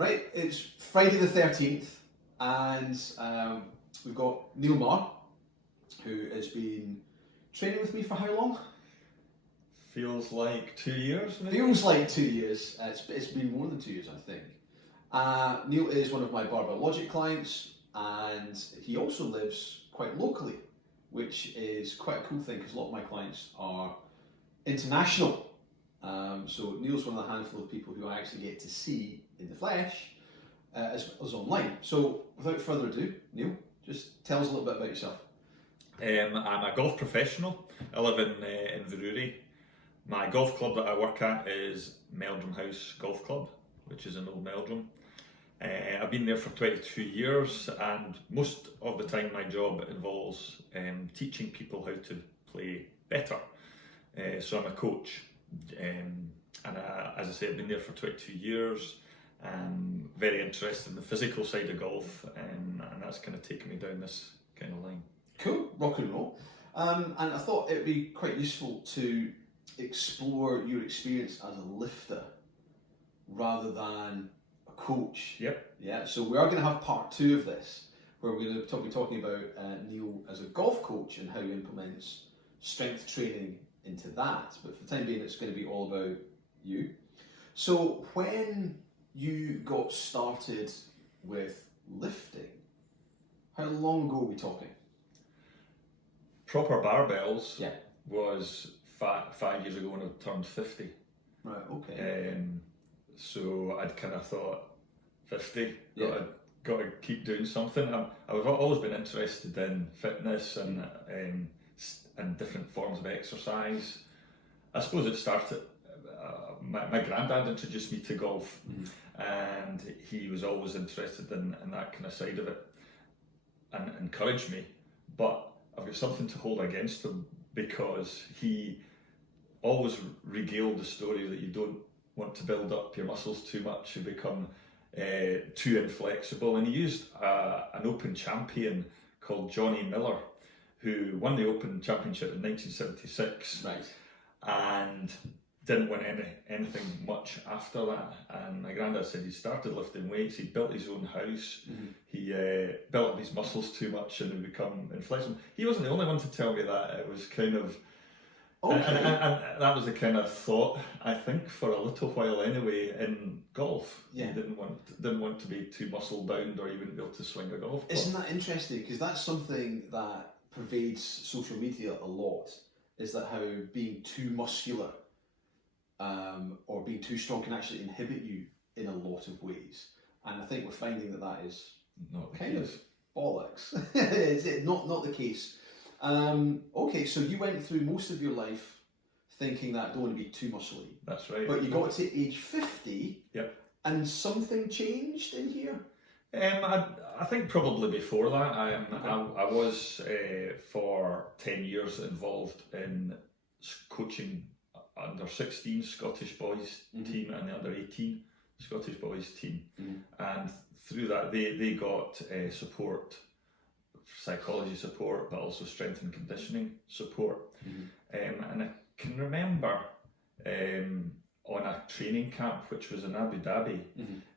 Right, it's Friday the 13th, and we've got Neil Marr, who has been training with me for how long? Feels like 2 years, maybe? Feels like 2 years. It's been more than 2 years, I think. Neil is one of my Barbell Logic clients, and he also lives quite locally, which is quite a cool thing because a lot of my clients are international. So Neil's one of the handful of people who I actually get to see in the flesh as well as online. So without further ado, Neil, just tell us a little bit about yourself. I'm a golf professional. I live in Inverurie. My golf club that I work at is Meldrum House Golf Club, which is in Old Meldrum. I've been there for 22 years, and most of the time my job involves teaching people how to play better. So I'm a coach, and as I say, I've been there for 22 years. I'm very interested in the physical side of golf, and that's kind of taken me down this kind of line. Cool, rock and roll. And I thought it would be quite useful to explore your experience as a lifter rather than a coach. Yep. Yeah, so we are going to have part 2 of this, where we're going to be talking about Neil as a golf coach and how he implements strength training into that. But for the time being, it's going to be all about you. So when you got started with lifting, how long ago are we talking? Proper barbells Yeah. was 5 years ago when I turned 50. Right, okay. So I'd kind of thought 50, Yeah. got to keep doing something. I've always been interested in fitness and different forms of exercise. I suppose it started, my granddad introduced me to golf, and he was always interested in that kind of side of it and encouraged me. But I've got something to hold against him, because he always regaled the story that you don't want to build up your muscles too much, you become too inflexible. And he used an Open champion called Johnny Miller, who won the Open Championship in 1976, Right. and didn't win anything much after that. And my granddad said he started lifting weights, he built his own house, he built up his muscles too much and he become inflexible. He wasn't the only one to tell me that. It was kind of, and that was the kind of thought, I think, for a little while anyway in golf. Yeah. He didn't want to be too muscle bound, or he wouldn't be able to swing a golf club. Isn't that interesting? Because that's something that pervades social media a lot, is that how being too muscular or being too strong can actually inhibit you in a lot of ways. And I think we're finding that is Not the kind case. of bollocks. It's not the case. Okay, so you went through most of your life thinking that I don't want to be too muscly. That's right. But you got to age 50, Yep. and something changed in here? I think probably before that. I was for 10 years involved in coaching under 16 Scottish boys team and the under 18 Scottish boys team, and through that they got support, psychology support, but also strength and conditioning support. And I can remember on a training camp which was in Abu Dhabi,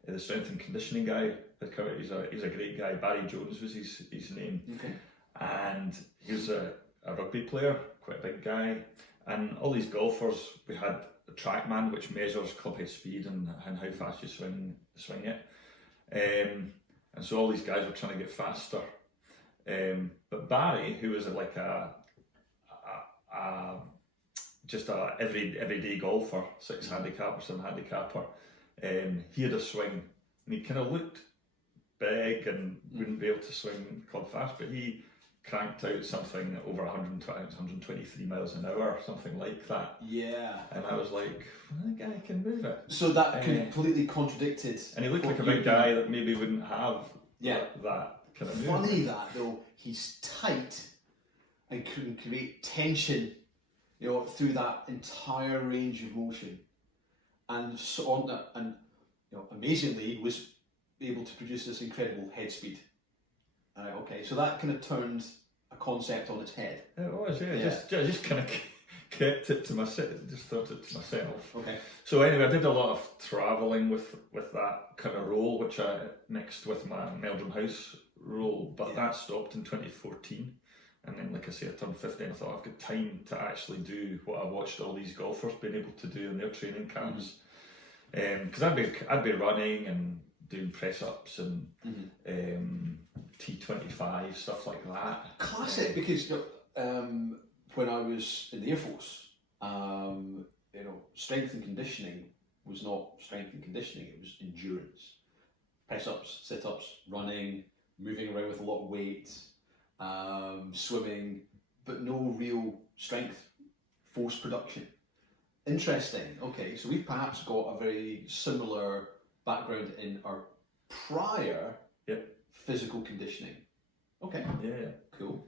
the strength and conditioning guy had come out. He's a great guy. Barry Jones was his name. Okay. And he was a rugby player, quite a big guy. And all these golfers, we had a TrackMan which measures club head speed and how fast you swing it. And so all these guys were trying to get faster. But Barry, who was like just a everyday golfer, 6 handicap or 7 handicapper, he had a swing, and he kind of looked big and wouldn't be able to swing club fast, but he cranked out something over 123 miles an hour, something like that. Yeah. And I was like, well, that guy can move it. So that completely contradicted. And he looked like a big guy that maybe wouldn't have that kind of movement. Funny that though, he's tight and can create tension, through that entire range of motion, and so on that, and amazingly was able to produce this incredible head speed. Okay, so that kind of turned a concept on its head. It was, yeah. Just kind of kept it to myself, just thought it to myself. Okay. So anyway, I did a lot of travelling with that kind of role, which I mixed with my Meldrum House role, but that stopped in 2014. And then, like I say, I turned 50 and I thought I've got time to actually do what I watched all these golfers being able to do in their training camps. Because I'd be running and doing press-ups and T25, stuff like that. Classic, because when I was in the Air Force, strength and conditioning was not strength and conditioning, it was endurance. Press-ups, sit-ups, running, moving around with a lot of weight, swimming, but no real strength, force production. Interesting. Okay, so we've perhaps got a very similar background in our prior physical conditioning. Okay. Yeah. Cool.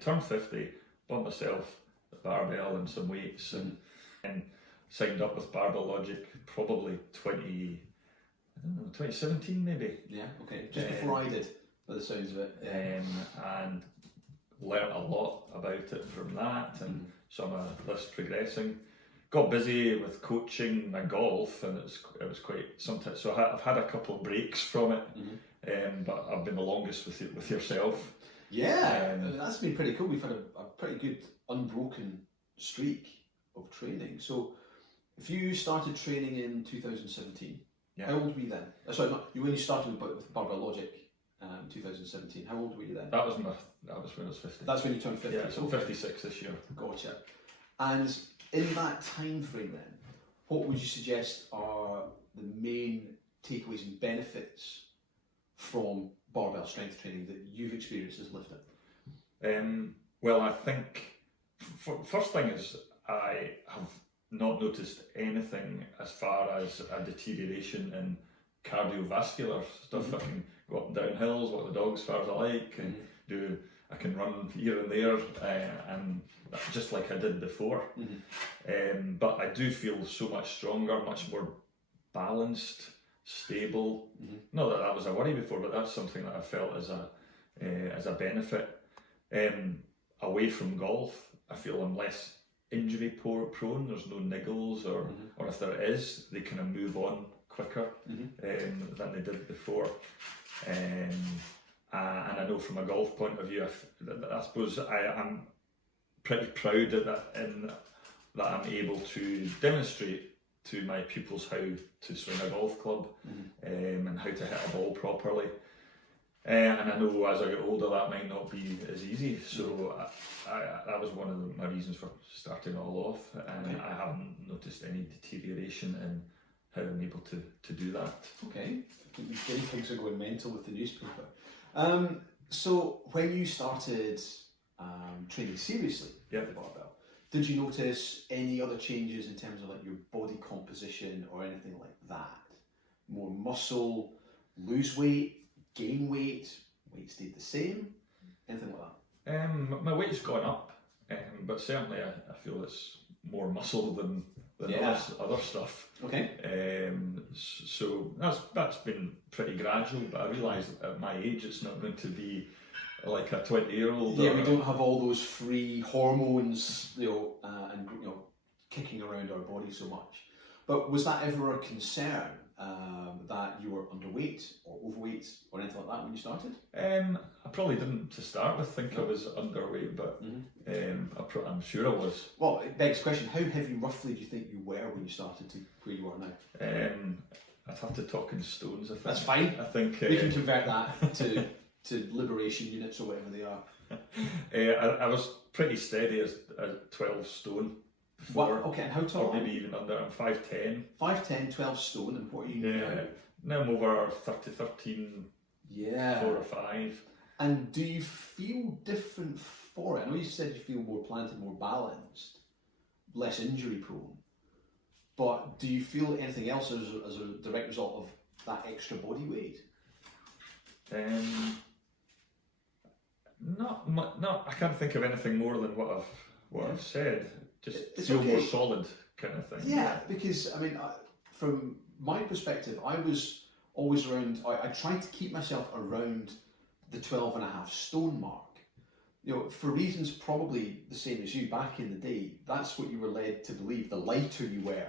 Turned 50, bought myself a barbell and some weights, and signed up with Barbell Logic probably 2017 maybe. Yeah. Okay. Just before I did, by the sounds of it. And learnt a lot about it from that, and so I'm a list progressing. Got busy with coaching my golf, and it was quite sometimes. So I've had a couple of breaks from it, but I've been the longest with yourself. Yeah, that's been pretty cool. We've had a pretty good unbroken streak of training. So if you started training in 2017, how old were you then? Sorry, when you started with Barbell Logic. 2017. How old were you then? That was when I was 50. That's when you turned 50. Yeah, so I'm 56 this year. Gotcha. And in that time frame then, what would you suggest are the main takeaways and benefits from barbell strength training that you've experienced as lifting? Well, I think first thing is I have not noticed anything as far as a deterioration in cardiovascular stuff. I can go up and down hills, walk the dogs as far as I like, and I can run here and there, and just like I did before. But I do feel so much stronger, much more balanced, stable. Not that was a worry before, but that's something that I felt as a benefit. Away from golf, I feel I'm less injury prone. There's no niggles, or if there is, they kind of move on quicker than they did before. And I know from a golf point of view, I suppose I'm pretty proud that I'm able to demonstrate to my pupils how to swing a golf club and how to hit a ball properly. And I know as I get older that might not be as easy, so that was one of my reasons for starting it all off, and I haven't noticed any deterioration in how I'm able to do that. Okay, I think these guinea pigs are going mental with the newspaper. So when you started training seriously with the barbell, did you notice any other changes in terms of like your body composition or anything like that? More muscle, lose weight, gain weight, weight stayed the same, anything like that? My weight's gone up, but certainly I feel it's more muscle than other stuff. Okay. So that's been pretty gradual, but I realise at my age it's not going to be like a 20-year-old. Yeah, we don't have all those free hormones, and kicking around our body so much. But was that ever a concern, that you were underweight or overweight or anything like that when you started? I probably didn't to start with think I was underweight, but I'm sure I was. Well, it begs the question, how heavy roughly do you think you were when you started to where you are now? I'd have to talk in stones, I think. That's fine. I think we can convert that to liberation units or whatever they are. I was pretty steady as 12 stone. What? Okay, and how tall? Or maybe even under. I'm 5'10". 5'10", 12 stone, and what are you now? Now I'm over 13, 4 or 5. And do you feel different for it? I know you said you feel more planted, more balanced, less injury prone, but do you feel anything else as a direct result of that extra body weight? No, I can't think of anything more than what I've said. Just feel more solid kind of thing. Yeah, because I mean, from my perspective, I was always around. I tried to keep myself around the 12.5 stone mark. you know, for reasons probably the same as you back in the day, that's what you were led to believe. The lighter you were,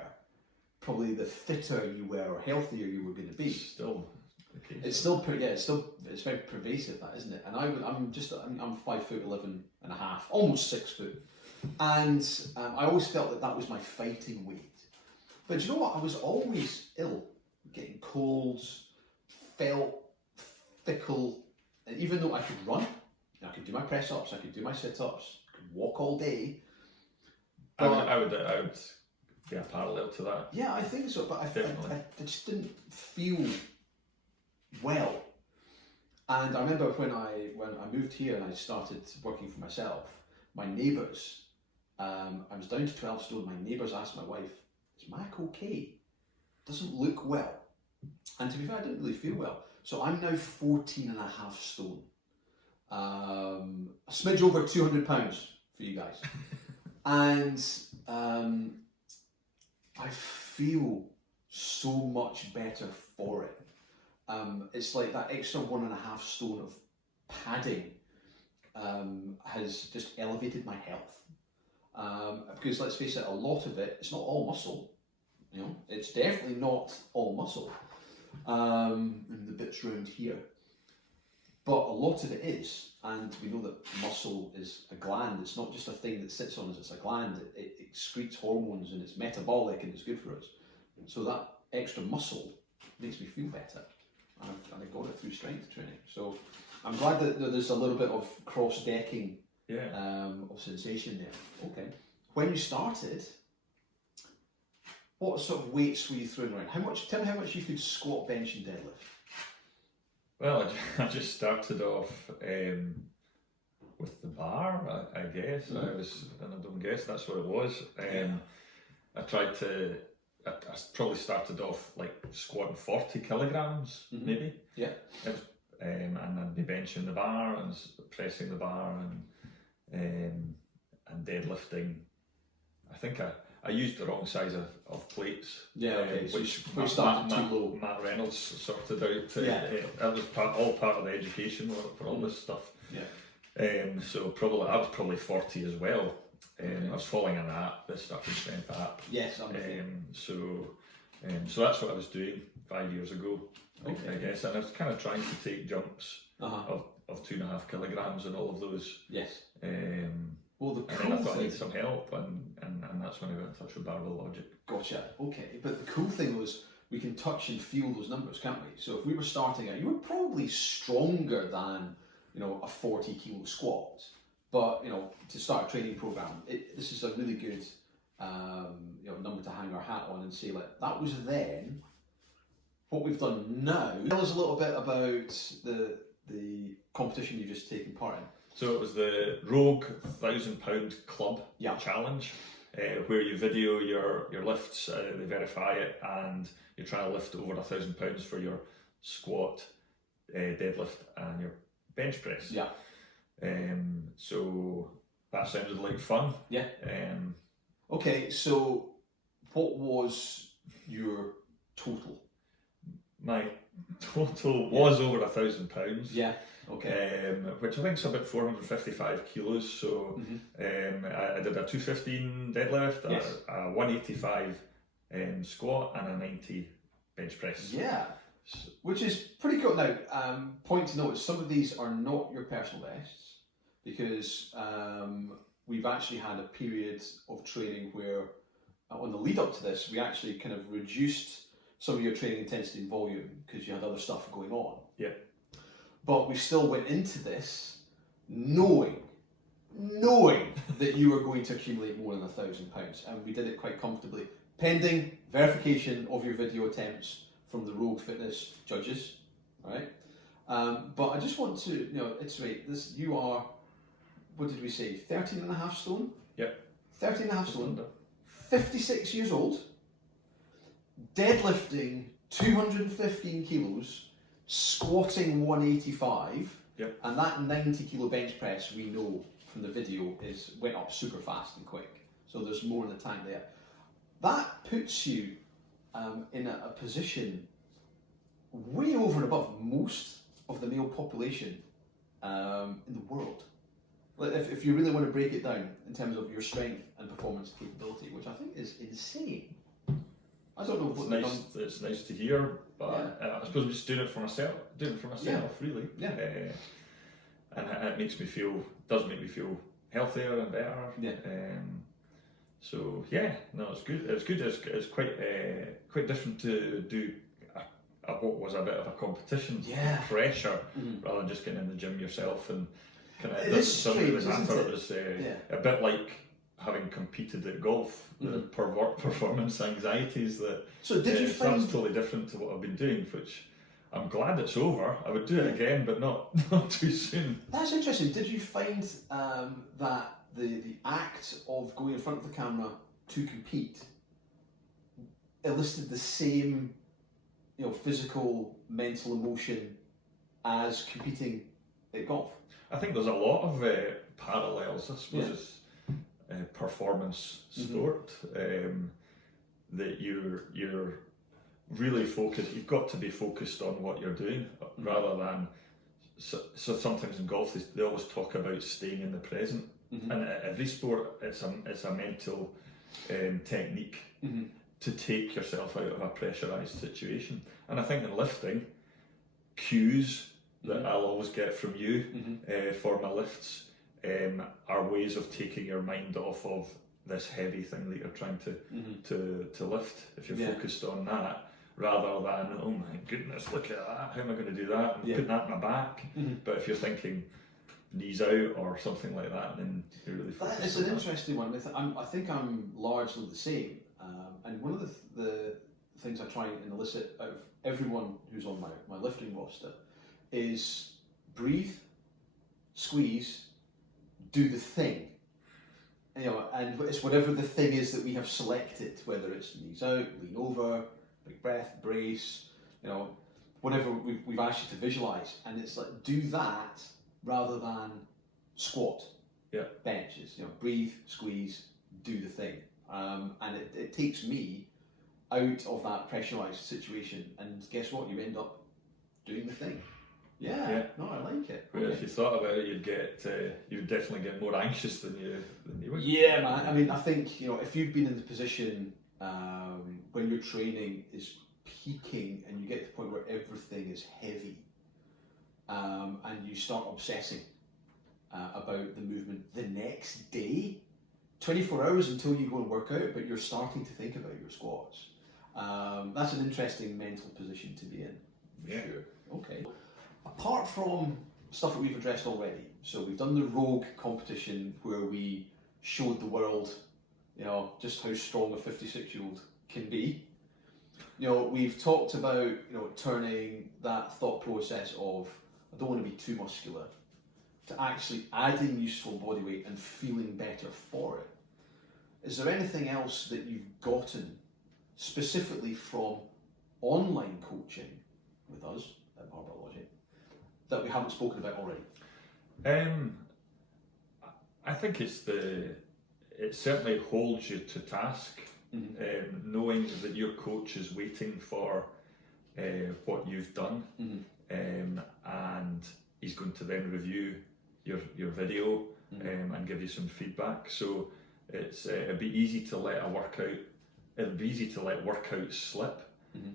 probably the fitter you were or healthier you were going to be. Still the case. It's still it's very pervasive, that, isn't it? And I'm 5'11" and a half, almost 6 foot, and I always felt that was my fighting weight. But you know what? I was always ill, getting colds, felt fickle, and even though I could run, I could do my press ups, I could do my sit ups, I could walk all day. I would be a parallel to that. Yeah, I think so. But I just didn't feel well. And I remember when I moved here and I started working for myself, my neighbours, I was down to 12 stone. My neighbours asked my wife, "Is Mac okay? Doesn't look well." And to be fair, I didn't really feel well. So I'm now 14 and a half stone. A smidge over 200 pounds for you guys. And I feel so much better for it. It's like that extra 1.5 stone of padding has just elevated my health. Because let's face it, a lot of it, it's not all muscle. You know, it's definitely not all muscle. And the bits around here. But a lot of it is, and we know that muscle is a gland. It's not just a thing that sits on us, it's a gland. It excretes hormones and it's metabolic and it's good for us. So that extra muscle makes me feel better. And I got it through strength training. So I'm glad that there's a little bit of cross-decking of sensation there. Okay. When you started, what sort of weights were you throwing around? Tell me how much you could squat, bench and deadlift. Well, I just started off with the bar, I guess. And I don't guess that's what it was. I probably started off like squatting 40 kilograms, maybe. Yeah. And I'd be benching the bar and pressing the bar and deadlifting. I think I used the wrong size of plates. Yeah, okay. Which Matt Reynolds sorted out. That was all part of the education for all this stuff. Yeah. So I was probably 40 as well. I was following an app, the Starting Strength app. Yes, I'm so that's what I was doing 5 years ago, I guess. And I was kind of trying to take jumps of 2.5 kilograms and all of those. Yes. Well, the cool thing, I thought I need some help, and that's when I got in touch with Barbell Logic. Gotcha. Okay, but the cool thing was we can touch and feel those numbers, can't we? So if we were starting out, you were probably stronger than a 40 kilo squat, but to start a training program, this is a really good number to hang our hat on and say, like, that was then. What we've done now. Tell us a little bit about the competition you've just taken part in. So it was the Rogue 1,000-pound club challenge, where you video your lifts, they verify it, and you're trying to lift over 1,000 pounds for your squat, deadlift, and your bench press. Yeah. So that sounded like fun. Yeah. Okay, so what was your total? My total was over 1,000 pounds. Yeah. Okay. Which I think is about 455 kilos. So I did a 215 deadlift, a 185 squat, and a 90 bench press. Yeah. Which is pretty cool. Now, point to note, some of these are not your personal bests, because we've actually had a period of training where, on the lead up to this, we actually kind of reduced some of your training intensity and volume because you had other stuff going on. Yeah. But we still went into this knowing that you were going to accumulate more than 1,000 pounds, and we did it quite comfortably, pending verification of your video attempts from the Rogue Fitness judges. All right. But I just want to iterate this. You are, what did we say, 13 and a half stone? Yep. 13 and a half stone, 56 years old, deadlifting 215 kilos, squatting 185, and that 90 kilo bench press, we know from the video, went up super fast and quick. So there's more in the tank there. That puts you in a position way over and above most of the male population in the world. Like if you really want to break it down in terms of your strength and performance capability, which I think is insane. I don't know what It's nice to hear, but I suppose I'm just doing it for myself. Really. Yeah. And it does make me feel healthier and better. Yeah. So yeah, no, it's good. It's good. It's quite different to do what was a bit of a competition, pressure, rather than just getting in the gym yourself and kind of. It doesn't really matter. It was a bit like having competed at golf, the performance anxieties that. So did you find that's totally different to what I've been doing, which I'm glad it's over. I would do it again, but not too soon. That's interesting. Did you find that the act of going in front of the camera to compete elicited the same, physical, mental emotion as competing at golf? I think there's a lot of parallels. I suppose it's performance sport that you're really focused. You've got to be focused on what you're doing rather than. So sometimes in golf they always talk about staying in the present, and every sport it's a mental technique to take yourself out of a pressurized situation. And I think in lifting, cues that I'll always get from you for my lifts are ways of taking your mind off of this heavy thing that you're trying to lift. If you're focused on that, rather than, oh my goodness, look at that, how am I going to do that? And putting that in my back. But if you're thinking knees out or something like that, then you're really focused. It's an interesting one. I think I'm largely the same. And one of the things I try and elicit out of everyone who's on my lifting roster is breathe, squeeze, do the thing. And it's whatever the thing is that we have selected, whether it's knees out, lean over, big breath, brace, whatever we've asked you to visualize. And it's like, do that rather than squat, benches, breathe, squeeze, do the thing. And it takes me out of that pressurized situation, and guess what? You end up doing the thing. Yeah. No, I like it. Whereas if you thought about it, you'd definitely get more anxious than you would. Yeah, man. I mean, I think if you've been in the position when your training is peaking and you get to the point where everything is heavy, and you start obsessing about the movement the next day. 24 hours until you go and work out, but you're starting to think about your squats. That's an interesting mental position to be in, for sure. Okay. Apart from stuff that we've addressed already, so we've done the Rogue competition where we showed the world, just how strong a 56-year-old can be. We've talked about, turning that thought process of, I don't want to be too muscular, to actually adding useful body weight and feeling better for it. Is there anything else that you've gotten specifically from online coaching with us at Barbell Logic that we haven't spoken about already? I think it certainly holds you to task, knowing that your coach is waiting for what you've done, and he's going to then review your video and give you some feedback. So it'd be easy to let workouts slip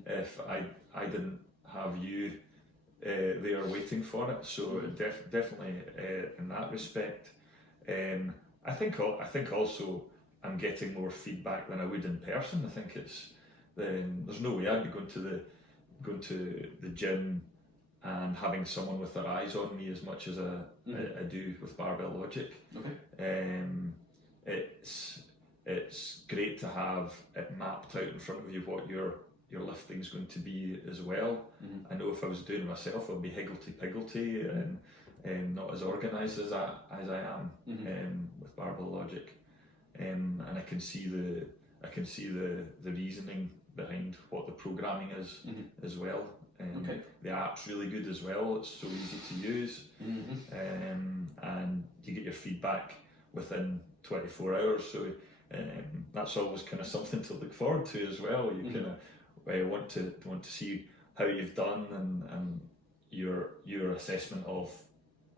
if I didn't have you there waiting for it. So definitely in that respect, I think also I'm getting more feedback than I would in person. I think there's no way I'd be going to the gym and having someone with their eyes on me as much as I do with Barbell Logic. Okay. It's great to have it mapped out in front of you what your lifting is going to be as well. I know if I was doing it myself, I'd be higgledy-piggledy and not as organised as I am with Barbell Logic. And I can see the reasoning behind what the programming is as well. The app's really good as well. It's so easy to use, and you get your feedback within 24 hours. So that's always kind of something to look forward to as well. You kind of want to see how you've done and your assessment of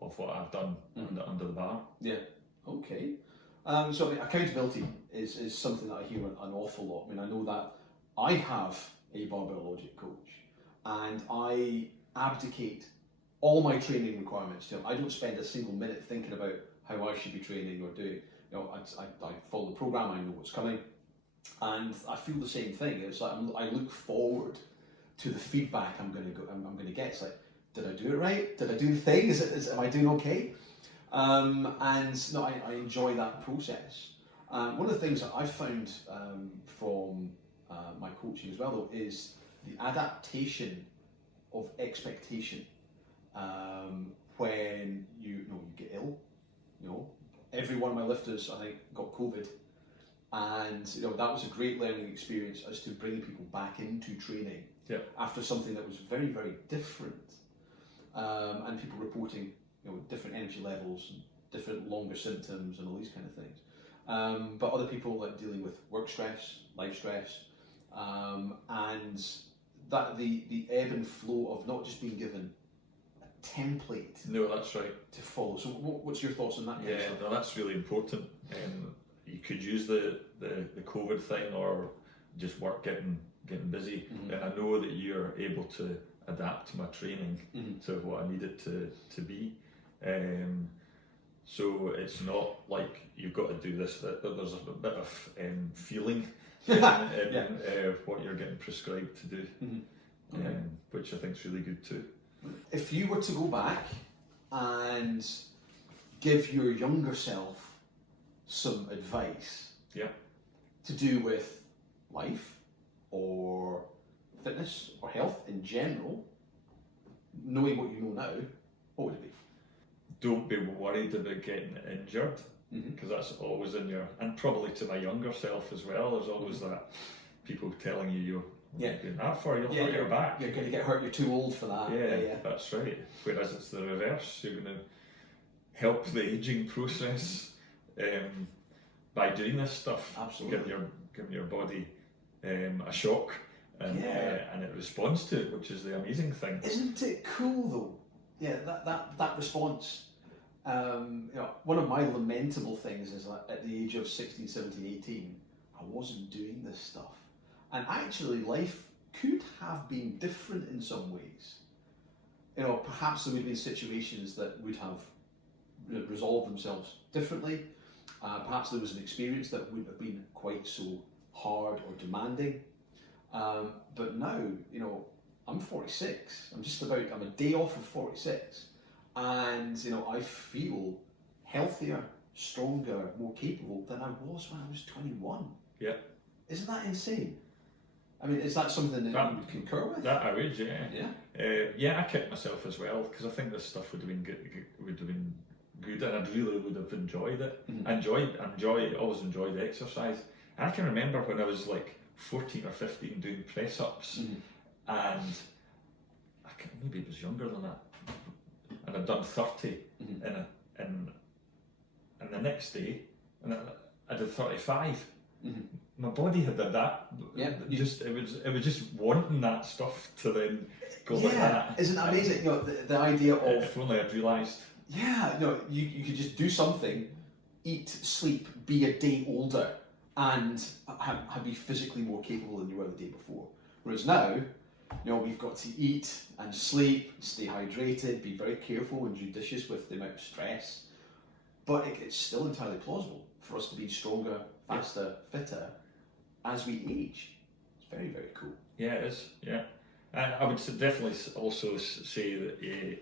of what I've done under the bar. Yeah. Okay. So I mean, accountability is something that I hear an awful lot. I mean, I know that I have a Barbell Logic coach, and I abdicate all my training requirements to him. I don't spend a single minute thinking about how I should be training or doing. You know, I follow the program. I know what's coming, and I feel the same thing. It's like I look forward to the feedback I'm going to get. It's like, did I do it right? Did I do the thing? Am I doing okay? And no, I enjoy that process. One of the things that I've found from my coaching as well, though, is the adaptation of expectation. When you get ill, every one of my lifters, I think, got COVID, and that was a great learning experience as to bringing people back into training after something that was very, very different, and people reporting different energy levels and different longer symptoms and all these kind of things. But other people like dealing with work stress, life stress, and that the ebb and flow of not just being given template. No, that's right. To follow. So, what's your thoughts on that? Yeah, no, that's really important. You could use the COVID thing or just work getting busy, and I know that you're able to adapt my training to what I need it to be. So it's not like you've got to do this. That there's a bit of feeling in what you're getting prescribed to do, which I think is really good too. If you were to go back and give your younger self some advice to do with life or fitness or health in general, knowing what you know now, what would it be? Don't be worried about getting injured, because that's always in your, and probably to my younger self as well, there's always that people telling you you're doing that for, you'll hurt your back. You're going to get hurt, you're too old for that. Yeah, that's right. Whereas it's the reverse, you're going to help the aging process by doing this stuff. Absolutely. Giving your body a shock, and it responds to it, which is the amazing thing. Isn't it cool though? Yeah, that response. One of my lamentable things is that at the age of 16, 17, 18, I wasn't doing this stuff. And actually, life could have been different in some ways. Perhaps there would have been situations that would have resolved themselves differently. Perhaps there was an experience that wouldn't have been quite so hard or demanding. But now, I'm 46. I'm a day off of 46. And, I feel healthier, stronger, more capable than I was when I was 21. Yeah. Isn't that insane? I mean, is that something that you would concur with? That I would, yeah. I kicked myself as well, because I think this stuff would have been good, and I really would have enjoyed it. Always enjoyed the exercise. I can remember when I was like 14 or 15 doing press-ups, and maybe it was younger than that, and I'd done 30 and the next day, and I did 35. My body had done that. Yeah, it was just wanting that stuff to then go like that. Isn't that amazing? The idea of, if only I'd realised. Yeah, you could just do something, eat, sleep, be a day older, and be physically more capable than you were the day before. Whereas now, we've got to eat and sleep, stay hydrated, be very careful and judicious with the amount of stress. But it's still entirely plausible for us to be stronger, faster, fitter as we age. It's very, very cool. Yeah, it is. Yeah, I would definitely also say that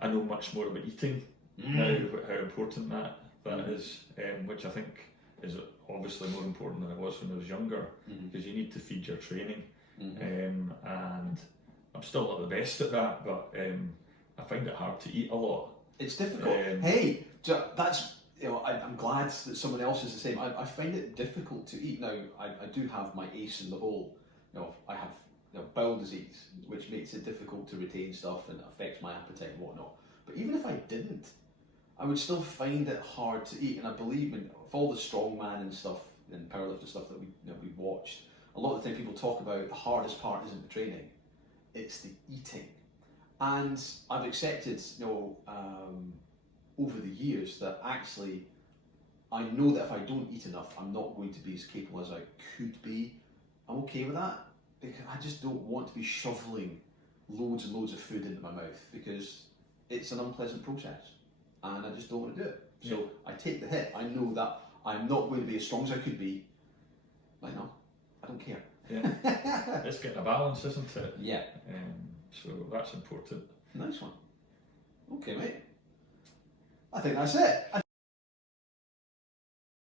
I know much more about eating now, how important that is, which I think is obviously more important than it was when I was younger, because you need to feed your training, and I'm still not the best at that, but I find it hard to eat a lot. It's difficult. Hey, that's. I'm glad that someone else is the same. I find it difficult to eat now. I do have my ace in the hole. I have bowel disease, which makes it difficult to retain stuff and affects my appetite and whatnot. But even if I didn't, I would still find it hard to eat. And I believe with all the strongman and stuff and powerlifter stuff that we watched, a lot of the time people talk about the hardest part isn't the training, it's the eating. And I've accepted, over the years that actually I know that if I don't eat enough, I'm not going to be as capable as I could be. I'm okay with that because I just don't want to be shoveling loads and loads of food into my mouth because it's an unpleasant process and I just don't want to do it. So I take the hit. I know that I'm not going to be as strong as I could be. Like, no, I don't care. Yeah, it's getting a balance, isn't it? Yeah. So that's important. Nice one. Okay, mate. I think that's it.